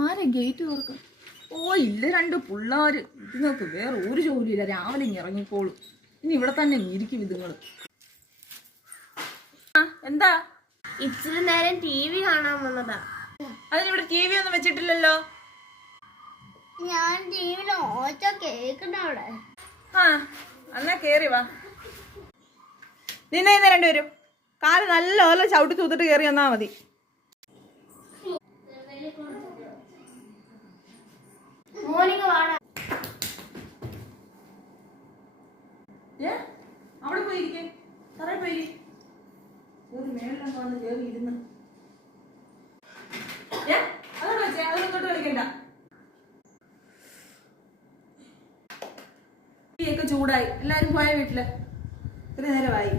ആരെ ഗേറ്റ് തുറക്കും? ഓ ഇല്ല, 2 പിള്ളേര്. ഇതുങ്ങൾക്ക് വേറെ ഒരു ജോലിയില്ല, രാവിലെ ഇറങ്ങിക്കോളും. ഇനി ഇവിടെ തന്നെ ഇരിക്കും ഇതുങ്ങള്. എന്താ? ഇച്ചിരി നേരം TV കാണാൻ വന്നതാ. അതിനിവിടെ TV ഒന്നും വെച്ചിട്ടില്ലല്ലോ. ഞാൻ ടിവിയിൽ ഓച്ച കേൾക്കണ അവിടെ. എന്നാ കേറി വാ. നിന്നെ 2 പേരും കാല് നല്ലപോലെ ചവിട്ടി തൂത്തിട്ട് കേറി വന്നാ മതി. അവിടെ പോയിരിക്കേ, തറയിൽ പോയി മേളിലൊന്ന് കേറി ഇരുന്ന്. അതോട് വെച്ചേ, അതൊന്നോട്ട് കളിക്കണ്ട. ചൂടായി, എല്ലാരും പോയ വീട്ടില് ഇത്ര നേരമായി.